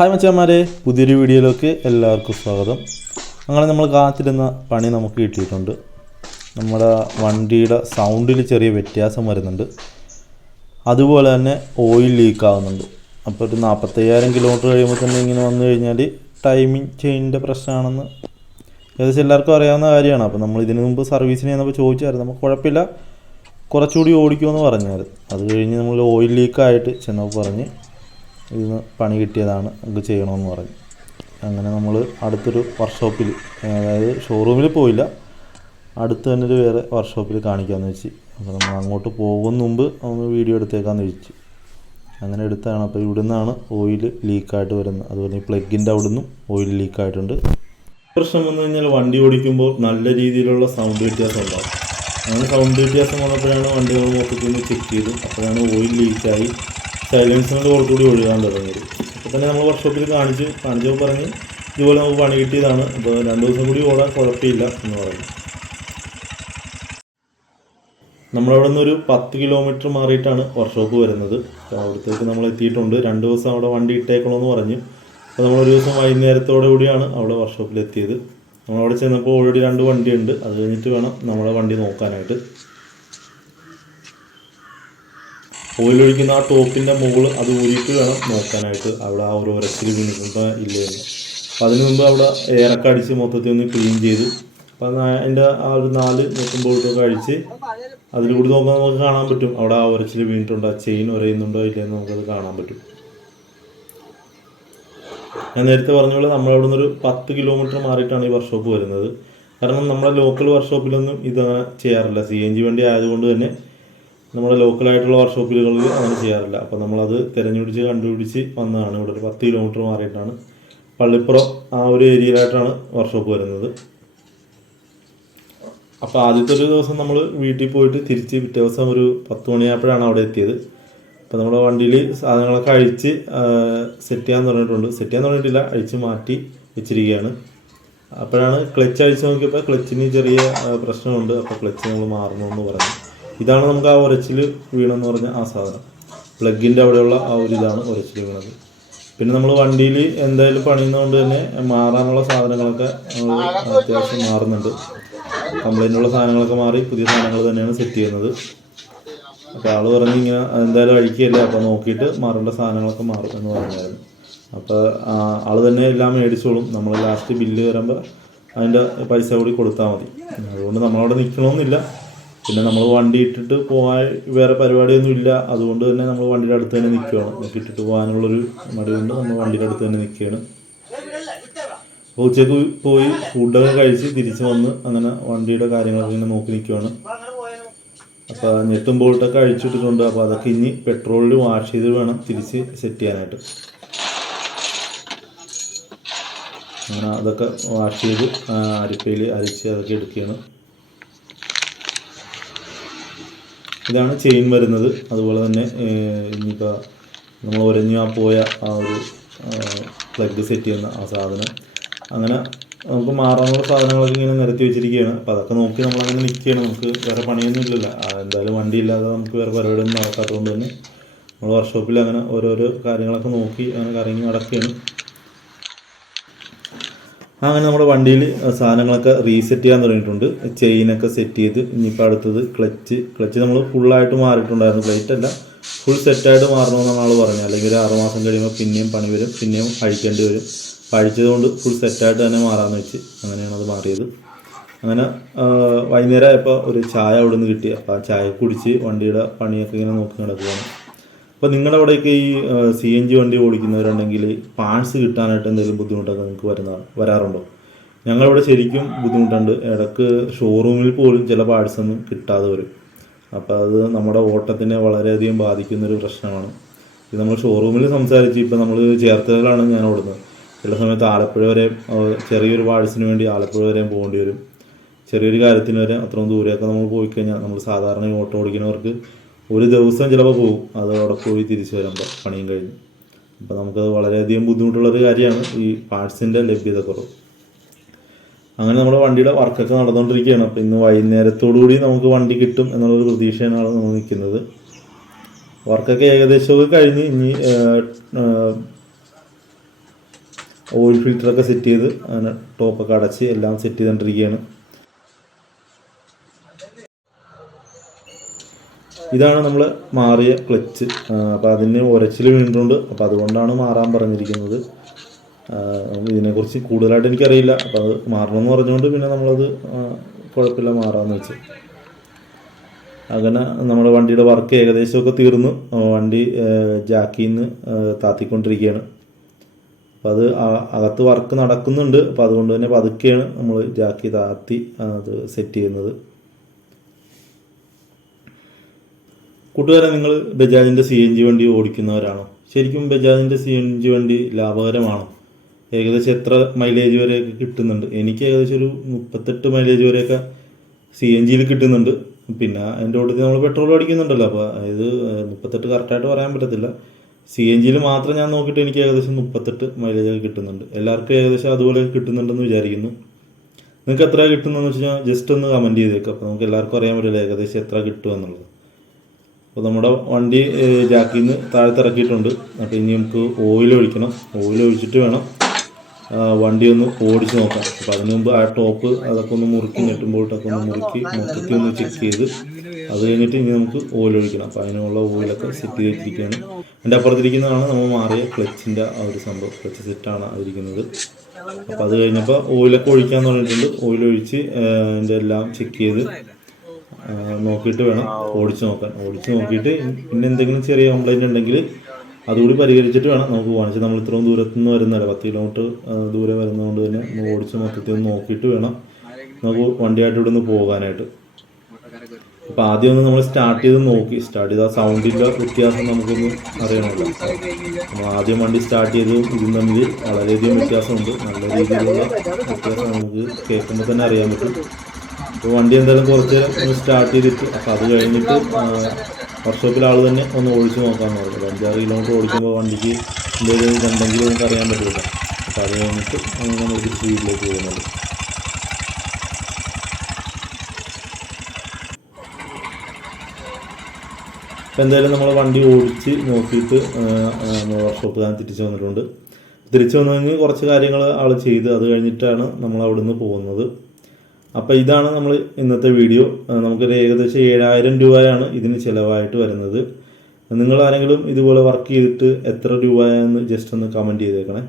Hi മച്ചാന്മാരെ പുതിയൊരു വീഡിയോയിലേക്ക് എല്ലാവർക്കും സ്വാഗതം. അങ്ങനെ നമ്മൾ കാത്തിരുന്ന പണി നമുക്ക് കിട്ടിയിട്ടുണ്ട്. നമ്മുടെ വണ്ടിയുടെ സൗണ്ടിൽ ചെറിയ വ്യത്യാസം വരുന്നുണ്ട്. അതുപോലെ തന്നെ ഓയിൽ ലീക്ക് ആകുന്നുണ്ട് അപ്പോൾ ഒരു നാൽപ്പത്തയ്യായിരം കിലോമീറ്റർ കഴിയുമ്പോൾ തന്നെ ഇങ്ങനെ വന്നു കഴിഞ്ഞാൽ ടൈമിംഗ് ചെയിനിന്റെ പ്രശ്നമാണെന്ന് ഏകദേശം എല്ലാവർക്കും അറിയാവുന്ന കാര്യമാണ്. അപ്പോൾ നമ്മൾ ഇതിനു മുമ്പ് സർവീസിന് ചെന്നപ്പോൾ ചോദിച്ചായിരുന്നു. നമുക്ക് കുഴപ്പമില്ല. കുറച്ചുകൂടി ഓടിക്കുമെന്ന് പറഞ്ഞായിരുന്നു. അത് കഴിഞ്ഞ് നമ്മൾ ഓയിൽ ലീക്കായിട്ട് ചെന്നപ്പോൾ പറഞ്ഞ് ഇതിന് പണി കിട്ടിയതാണ് നമുക്ക് ചെയ്യണമെന്ന് പറഞ്ഞു. അങ്ങനെ നമ്മൾ അടുത്തൊരു വർക്ക്ഷോപ്പിൽ അതായത് ഷോറൂമിൽ പോയില്ല. അടുത്ത് തന്നെ ഒരു വേറെ വർക്ക്ഷോപ്പിൽ കാണിക്കാമെന്ന് വെച്ച്. അപ്പോൾ നമ്മൾ അങ്ങോട്ട് പോകുന്ന മുമ്പ് ഒന്ന് വീഡിയോ എടുത്തേക്കാന്ന് വെച്ച്. അങ്ങനെ എടുത്താണ്. അപ്പോൾ ഇവിടെ നിന്നാണ് ഓയിൽ ലീക്കായിട്ട് വരുന്നത്. അതുപോലെ ഈ പ്ലഗിന്റെ അവിടെ നിന്നും ഓയിൽ ലീക്കായിട്ടുണ്ട് പ്രശ്നം വന്നു കഴിഞ്ഞാൽ വണ്ടി ഓടിക്കുമ്പോൾ നല്ല രീതിയിലുള്ള സൗണ്ട് വ്യത്യാസം ഉണ്ടാകും അങ്ങനെ സൗണ്ട് വ്യത്യാസം വന്നപ്പോഴാണ് വണ്ടികൾ മൊത്തത്തിൽ ചെക്ക് ചെയ്ത്. അപ്പോഴാണ് ഓയിൽ ലീക്കായി സൈലൻസിനോട് കുറച്ചുകൂടി ഒഴുകാൻ തുടങ്ങിയത് അപ്പോൾ തന്നെ നമ്മൾ വർക്ക്ഷോപ്പിൽ കാണിച്ച് കാണിച്ചപ്പോൾ പറഞ്ഞ് ഇതുപോലെ നമുക്ക് പണി കിട്ടിയതാണ്. അപ്പോൾ രണ്ട് ദിവസം കൂടി ഓടാൻ കുഴപ്പമില്ല എന്ന് പറഞ്ഞു. നമ്മളവിടെ നിന്ന് ഒരു പത്ത് കിലോമീറ്റർ മാറിയിട്ടാണ് വർക്ക്ഷോപ്പ് വരുന്നത്. അവിടത്തേക്ക് നമ്മൾ എത്തിയിട്ടുണ്ട്. രണ്ട് ദിവസം അവിടെ വണ്ടി ഇട്ടേക്കണമെന്ന് പറഞ്ഞ്. അപ്പോൾ നമ്മൾ ഒരു ദിവസം വൈകുന്നേരത്തോടു കൂടിയാണ് അവിടെ വർക്ക്ഷോപ്പിൽ എത്തിയത്. നമ്മളവിടെ ചെന്നപ്പോൾ ഓൾറെഡി രണ്ട് വണ്ടിയുണ്ട്. അത് കഴിഞ്ഞിട്ട് വേണം നമ്മളെ വണ്ടി നോക്കാനായിട്ട്. ഓയിലൊഴിക്കുന്ന ആ ടോപ്പിന്റെ മുകൾ അത് ഊരിയിട്ട് വേണം നോക്കാനായിട്ട്. അവിടെ ആ ഒരു ഉരച്ചിൽ വീണിട്ടുണ്ടോ ഇല്ലേ അപ്പം അതിന് മുമ്പ് അവിടെ ഏറൊക്കെ അടിച്ച് മൊത്തത്തിൽ ഒന്ന് ക്ലീൻ ചെയ്ത് അപ്പം അതിന്റെ ആ ഒരു നാല് നോക്കുമ്പോഴൊക്കെ അഴിച്ച് അതിലൂടെ നോക്കാൻ നമുക്ക് കാണാൻ പറ്റും. അവിടെ ആ ഉരച്ചിൽ വീണിട്ടുണ്ടോ. ആ ചെയിൻ ഉരയുന്നുണ്ടോ ഇല്ലയെന്ന് നമുക്കത് കാണാൻ പറ്റും. ഞാൻ നേരത്തെ പറഞ്ഞ പോലെ നമ്മളവിടെ ഒരു പത്ത് കിലോമീറ്റർ മാറിയിട്ടാണ് ഈ വർക്ക്ഷോപ്പ് വരുന്നത്. കാരണം നമ്മുടെ ലോക്കൽ വർക്ക്ഷോപ്പിലൊന്നും ഇതങ്ങനെ ചെയ്യാറില്ല. സി എൻ ജി വണ്ടി ആയതുകൊണ്ട് തന്നെ നമ്മുടെ ലോക്കലായിട്ടുള്ള വർക്ക്ഷോപ്പുകളിൽ അങ്ങനെ ചെയ്യാറില്ല. അപ്പോൾ നമ്മളത് തിരഞ്ഞുപിടിച്ച് കണ്ടുപിടിച്ച് വന്നതാണ്. ഇവിടെ ഒരു പത്ത് കിലോമീറ്റർ മാറിയിട്ടാണ് പള്ളിപ്പുറം ആ ഒരു ഏരിയയിലായിട്ടാണ് വർക്ക്ഷോപ്പ് വരുന്നത്. അപ്പോൾ ആദ്യത്തെ ഒരു ദിവസം നമ്മൾ വീട്ടിൽ പോയിട്ട് തിരിച്ച് പിറ്റേ ദിവസം ഒരു പത്ത് മണിയായപ്പോഴാണ് അവിടെ എത്തിയത്. അപ്പോൾ നമ്മുടെ വണ്ടിയിൽ സാധനങ്ങളൊക്കെ അഴിച്ച് സെറ്റ് ചെയ്യാൻ തുടങ്ങിയിട്ടുണ്ട്. സെറ്റ് ചെയ്യാൻ തുടങ്ങിയിട്ടില്ല. അഴിച്ച് മാറ്റി വെച്ചിരിക്കുകയാണ്. അപ്പോഴാണ് ക്ലച്ച് അഴിച്ച് നോക്കിയപ്പോൾ ക്ലച്ചിന് ചെറിയ പ്രശ്നമുണ്ട്. അപ്പോൾ ക്ലച്ച് നമ്മൾ മാറണമെന്ന് പറഞ്ഞു. ഇതാണ് നമുക്ക് ആ ഉരച്ചിൽ വീണെന്ന് പറഞ്ഞ ആ സാധനം. പ്ലഗിന്റെ അവിടെയുള്ള ആ ഒരു ഇതാണ് ഉരച്ചിൽ വീണത്. പിന്നെ നമ്മൾ വണ്ടിയിൽ എന്തായാലും പണിയുന്നതുകൊണ്ട് തന്നെ മാറാനുള്ള സാധനങ്ങളൊക്കെ അത്യാവശ്യം മാറുന്നുണ്ട്. കംപ്ലൈന്റുള്ള സാധനങ്ങളൊക്കെ മാറി പുതിയ സാധനങ്ങൾ തന്നെയാണ് സെറ്റ് ചെയ്യുന്നത്. അപ്പോൾ ആൾ പറഞ്ഞ് ഇങ്ങനെ എന്തായാലും അഴിക്കുകയല്ലേ അപ്പോൾ നോക്കിയിട്ട് മാറേണ്ട സാധനങ്ങളൊക്കെ മാറും എന്ന് പറഞ്ഞായിരുന്നു. അപ്പോൾ ആൾ തന്നെ എല്ലാം മേടിച്ചോളും. നമ്മൾ ലാസ്റ്റ് ബില്ല് വരുമ്പോൾ അതിന്റെ പൈസ കൂടി കൊടുത്താൽ മതി. അതുകൊണ്ട് നമ്മളവിടെ നിൽക്കണമെന്നില്ല പിന്നെ നമ്മൾ വണ്ടി ഇട്ടിട്ട് പോകാൻ വേറെ പരിപാടിയൊന്നും ഇല്ല. അതുകൊണ്ട് തന്നെ നമ്മൾ വണ്ടിയുടെ അടുത്ത് തന്നെ നിൽക്കുകയാണ് നമുക്ക് ഇട്ടിട്ട് പോകാനുള്ളൊരു മടി കൊണ്ട് നമ്മൾ വണ്ടിയുടെ അടുത്ത് തന്നെ നിൽക്കുകയാണ് അപ്പോൾ ഉച്ചയ്ക്ക് പോയി ഫുഡൊക്കെ കഴിച്ച് തിരിച്ച് വന്ന് അങ്ങനെ വണ്ടിയുടെ കാര്യങ്ങളൊക്കെ ഇങ്ങനെ നോക്കി നിൽക്കുകയാണ് അപ്പോൾ ഞെട്ടും ബോൾട്ടൊക്കെ അഴിച്ചിട്ടിട്ടുണ്ട്. അപ്പോൾ അതൊക്കെ ഇനി പെട്രോളിൽ വാഷ് ചെയ്ത് വേണം തിരിച്ച് സെറ്റ് ചെയ്യാനായിട്ട്. അങ്ങനെ അതൊക്കെ വാഷ് ചെയ്ത് അരിപ്പയിൽ അരിച്ച് അതൊക്കെ എടുക്കുകയാണ്. ഇതാണ് ചെയിൻ വരുന്നത്. അതുപോലെ തന്നെ ഇനിയിപ്പോൾ നമ്മൾ ഉരഞ്ഞു ആ പോയ ആ ഒരു പ്ലഗ് സെറ്റ് ചെയ്യുന്ന ആ സാധനം. അങ്ങനെ നമുക്ക് മാറാനുള്ള സാധനങ്ങളൊക്കെ ഇങ്ങനെ നിരത്തി വെച്ചിരിക്കുകയാണ്. അപ്പോൾ അതൊക്കെ നോക്കി നമ്മളങ്ങനെ നിൽക്കുകയാണ് നമുക്ക് വേറെ പണിയൊന്നും ഇല്ലല്ലോ. എന്തായാലും വണ്ടി ഇല്ലാതെ നമുക്ക് വേറെ പരിപാടിയൊന്നും നടക്കാത്തതുകൊണ്ട് തന്നെ നമ്മൾ വർക്ക്ഷോപ്പിൽ അങ്ങനെ ഓരോരോ കാര്യങ്ങളൊക്കെ നോക്കി അങ്ങനെ കറങ്ങി നടക്കുകയാണ്. അങ്ങനെ നമ്മുടെ വണ്ടിയിൽ സാധനങ്ങളൊക്കെ റീസെറ്റ് ചെയ്യാൻ തുടങ്ങിയിട്ടുണ്ട്. ചെയിനൊക്കെ സെറ്റ് ചെയ്ത് ഇനിയിപ്പോൾ അടുത്തത് ക്ലച്ച് ക്ലച്ച് നമ്മൾ ഫുള്ളായിട്ട് മാറിയിട്ടുണ്ടായിരുന്നു. പ്ലേറ്റ് അല്ല. ഫുൾ സെറ്റായിട്ട് മാറണമെന്നാണ് ആൾ പറഞ്ഞത്. അല്ലെങ്കിൽ ഒരു ആറ് മാസം കഴിയുമ്പോൾ പിന്നെയും പണി വരും പിന്നെയും അഴിക്കേണ്ടി വരും. അഴിച്ചതുകൊണ്ട് ഫുൾ സെറ്റായിട്ട് തന്നെ മാറാമെന്ന് വെച്ച് അങ്ങനെയാണ് അത് മാറിയത്. അങ്ങനെ വൈകുന്നേരം ആയപ്പോൾ ഒരു ചായ അവിടെ നിന്ന് കിട്ടി. അപ്പോൾ ആ ചായ കുടിച്ച് വണ്ടിയുടെ പണിയൊക്കെ ഇങ്ങനെ നോക്കി നടക്കുകയാണ് അപ്പോൾ നിങ്ങളുടെ അവിടെയൊക്കെ ഈ സി എൻ ജി വണ്ടി ഓടിക്കുന്നവരുണ്ടെങ്കിൽ പാർട്സ് കിട്ടാനായിട്ട് എന്തെങ്കിലും ബുദ്ധിമുട്ടൊക്കെ നിങ്ങൾക്ക് വരുന്ന വരാറുണ്ടോ? ഞങ്ങളിവിടെ ശരിക്കും ബുദ്ധിമുട്ടുണ്ട്. ഇടയ്ക്ക് ഷോറൂമിൽ പോലും ചില പാർട്സ് ഒന്നും കിട്ടാതെ വരും. അപ്പോൾ അത് നമ്മുടെ ഓട്ടത്തിനെ വളരെയധികം ബാധിക്കുന്നൊരു പ്രശ്നമാണ്. ഇത് നമ്മൾ ഷോറൂമിൽ സംസാരിച്ച് ഇപ്പോൾ നമ്മൾ ചേർത്തലയിലാണ് ഞാൻ ഓടുന്നത്. ചില സമയത്ത് ആലപ്പുഴ വരെ ചെറിയൊരു പാർട്സിന് വേണ്ടി ആലപ്പുഴ വരെ പോകേണ്ടി വരും. ചെറിയൊരു കാര്യത്തിന് വരെ അത്രയും ദൂരെയൊക്കെ നമ്മൾ പോയി കഴിഞ്ഞാൽ നമ്മൾ സാധാരണ ഓട്ടോ ഓടിക്കുന്നവർക്ക് ഒരു ദിവസം ചിലപ്പോൾ പോകും അത് അവിടെ പോയി തിരിച്ചു വരുമ്പോൾ പണിയും കഴിഞ്ഞ്. അപ്പോൾ നമുക്കത് വളരെയധികം ബുദ്ധിമുട്ടുള്ളൊരു കാര്യമാണ് ഈ പാർട്സിന്റെ ലഭ്യത കുറവ് അങ്ങനെ നമ്മുടെ വണ്ടിയുടെ വർക്കൊക്കെ നടന്നുകൊണ്ടിരിക്കുകയാണ് അപ്പോൾ ഇന്ന് വൈകുന്നേരത്തോടുകൂടി നമുക്ക് വണ്ടി കിട്ടും എന്നുള്ളൊരു പ്രതീക്ഷയാണ് നമ്മൾ നിൽക്കുന്നത്. വർക്കൊക്കെ ഏകദേശമൊക്കെ കഴിഞ്ഞ് ഇനി ഓയിൽ ഫിൽറ്ററൊക്കെ സെറ്റ് ചെയ്ത് അങ്ങനെ ടോപ്പൊക്കെ അടച്ച് എല്ലാം സെറ്റ് ചെയ്തുകൊണ്ടിരിക്കുകയാണ് ഇതാണ് നമ്മൾ മാറിയ ക്ലച്ച്. അപ്പോൾ അതിന് ഉരച്ചിൽ വീണിട്ടുണ്ട്. അപ്പോൾ അതുകൊണ്ടാണ് മാറാൻ പറഞ്ഞിരിക്കുന്നത്. ഇതിനെക്കുറിച്ച് കൂടുതലായിട്ട് എനിക്കറിയില്ല. അപ്പോൾ അത് മാറണമെന്ന് പറഞ്ഞുകൊണ്ട് പിന്നെ നമ്മളത് കുഴപ്പമില്ല മാറാമെന്ന് വെച്ച്. അങ്ങനെ നമ്മുടെ വണ്ടിയുടെ വർക്ക് ഏകദേശമൊക്കെ തീർന്നു. വണ്ടി ജാക്കിയിൽ നിന്ന് താത്തിക്കൊണ്ടിരിക്കുകയാണ് അപ്പോൾ അത് അകത്ത് വർക്ക് നടക്കുന്നുണ്ട്. അപ്പോൾ അതുകൊണ്ട് തന്നെ പതുക്കെയാണ് നമ്മൾ ജാക്കി താത്തി അത് സെറ്റ് ചെയ്യുന്നത്. കൂട്ടുകാരെ നിങ്ങൾ ബജാജിന്റെ സി എൻ ജി വണ്ടി ഓടിക്കുന്നവരാണോ? ശരിക്കും ബജാജിന്റെ സി എൻ ജി വണ്ടി ലാഭകരമാണോ? ഏകദേശം എത്ര മൈലേജ് വരെ കിട്ടുന്നുണ്ട്? എനിക്ക് ഏകദേശം ഒരു മുപ്പത്തെട്ട് മൈലേജ് വരെയൊക്കെ സി എൻ ജിയിൽ കിട്ടുന്നുണ്ട്. പിന്നെ അതിന്റെ കൂട്ടത്തിൽ നമ്മൾ പെട്രോൾ അടിക്കുന്നുണ്ടല്ലോ അപ്പോൾ അതായത് മുപ്പത്തെട്ട് കറക്റ്റായിട്ട് പറയാൻ പറ്റത്തില്ല. സി എൻ ജിയിൽ മാത്രം ഞാൻ നോക്കിയിട്ട് എനിക്ക് ഏകദേശം മുപ്പത്തെട്ട് മൈലേജ് കിട്ടുന്നുണ്ട്. എല്ലാവർക്കും ഏകദേശം അതുപോലെ കിട്ടുന്നുണ്ടെന്ന് വിചാരിക്കുന്നു. നിങ്ങൾക്ക് എത്ര കിട്ടുന്നതെന്ന് വെച്ച് കഴിഞ്ഞാൽ ജസ്റ്റ് ഒന്ന് കമന്റ് ചെയ്തേക്കാം. അപ്പോൾ നമുക്ക് എല്ലാവർക്കും അറിയാൻ പറ്റില്ല ഏകദേശം എത്ര കിട്ടുമെന്നുള്ളത്. അപ്പോൾ നമ്മുടെ വണ്ടി ജാക്കിൽ നിന്ന് താഴത്ത് ഇറക്കിയിട്ടുണ്ട് അപ്പോൾ ഇനി നമുക്ക് ഓയിൽ ഒഴിക്കണം. ഓയിൽ ഒഴിച്ചിട്ട് വേണം വണ്ടി ഒന്ന് ഓടിച്ച് നോക്കാം അപ്പോൾ അതിന് മുമ്പ് ആ ടോപ്പ് അതൊക്കെ ഒന്ന് മുറുക്കി ഞെട്ടുമ്പോട്ടൊക്കെ ഒന്ന് മുറുക്കി മൊത്തത്തിൽ ഒന്ന് ചെക്ക് ചെയ്ത് അത് കഴിഞ്ഞിട്ട് ഇനി നമുക്ക് ഓയിൽ ഒഴിക്കണം. അപ്പോൾ അതിനുള്ള ഓയിലൊക്കെ സെറ്റ് ചെയ്ത് വെച്ചിരിക്കുകയാണ് എന്റെ അപ്പുറത്തിരിക്കുന്നതാണ് നമ്മൾ മാറിയ ക്ലച്ചിന്റെ ആ ഒരു സംഭവം. ക്ലച്ച് സെറ്റാണ് അതിരിക്കുന്നത്. അപ്പോൾ അത് കഴിഞ്ഞപ്പോൾ ഓയിലൊക്കെ ഒഴിക്കാൻ തുടങ്ങിയിട്ടുണ്ട് ഓയിൽ ഒഴിച്ച് എന്റെ എല്ലാം ചെക്ക് ചെയ്ത് നോക്കിയിട്ട് വേണം ഓടിച്ചു നോക്കാൻ. ഓടിച്ച് നോക്കിയിട്ട് പിന്നെ എന്തെങ്കിലും ചെറിയ കംപ്ലൈന്റ് ഉണ്ടെങ്കിൽ അതുകൂടി പരിഹരിച്ചിട്ട് വേണം നമുക്ക് പോകാൻ. വെച്ചാൽ നമ്മൾ ഇത്രയും ദൂരത്തു നിന്ന് വരുന്നതല്ല? പത്ത് കിലോമീറ്റർ ദൂരെ വരുന്നതുകൊണ്ട് തന്നെ ഓടിച്ച് മൊത്തത്തിൽ ഒന്ന് നോക്കിയിട്ട് വേണം നമുക്ക് വണ്ടിയായിട്ട് ഇവിടെ നിന്ന് പോകാനായിട്ട്. അപ്പോൾ ആദ്യം ഒന്ന് നമ്മൾ സ്റ്റാർട്ട് ചെയ്ത് നോക്കി. സ്റ്റാർട്ട് ചെയ്ത് ആ സൗണ്ടിന്റെ വ്യത്യാസം നമുക്കൊന്ന് അറിയണമല്ലോ. നമ്മൾ ആദ്യം വണ്ടി സ്റ്റാർട്ട് ചെയ്ത് ഇതും തമ്മിൽ വളരെയധികം വ്യത്യാസമുണ്ട്. നല്ല രീതിയിലുള്ള വ്യത്യാസം നമുക്ക് കേൾക്കുമ്പോൾ തന്നെ അറിയാൻ പറ്റും. അപ്പോൾ വണ്ടി എന്തായാലും കുറച്ച് സ്റ്റാർട്ട് ചെയ്തിട്ട് അപ്പോൾ അത് കഴിഞ്ഞിട്ട് വർക്ക്ഷോപ്പിൽ ആൾ തന്നെ ഒന്ന് ഓടിച്ച് നോക്കാമെന്ന് പറഞ്ഞു. അഞ്ചാറ് കിലോമീറ്റർ ഓടിക്കുമ്പോൾ വണ്ടിക്ക് എന്തെങ്കിലും കണ്ടെങ്കിലും നമുക്ക് അറിയാൻ പറ്റില്ല. അപ്പോൾ അത് കഴിഞ്ഞിട്ട് നമ്മൾ സ്പീഡിലേക്ക് പോകുന്നത് അപ്പോൾ എന്തായാലും നമ്മൾ വണ്ടി ഓടിച്ച് നോക്കിയിട്ട് വർക്ക്ഷോപ്പ് ഞാൻ തിരിച്ചു വന്നിട്ടുണ്ട്. തിരിച്ചു വന്നു കഴിഞ്ഞ് കുറച്ച് കാര്യങ്ങൾ ആൾ ചെയ്ത് അത് കഴിഞ്ഞിട്ടാണ് നമ്മൾ അവിടുന്ന് പോകുന്നത്. അപ്പോൾ ഇതാണ് നമ്മൾ ഇന്നത്തെ വീഡിയോ. നമുക്കൊരു ഏകദേശം ഏഴായിരം രൂപയാണ് ഇതിന് ചിലവായിട്ട് വരുന്നത്. നിങ്ങൾ ആരെങ്കിലും ഇതുപോലെ വർക്ക് ചെയ്തിട്ട് എത്ര രൂപയാണെന്ന് ജസ്റ്റ് ഒന്ന് കമന്റ് ചെയ്തേക്കണേ.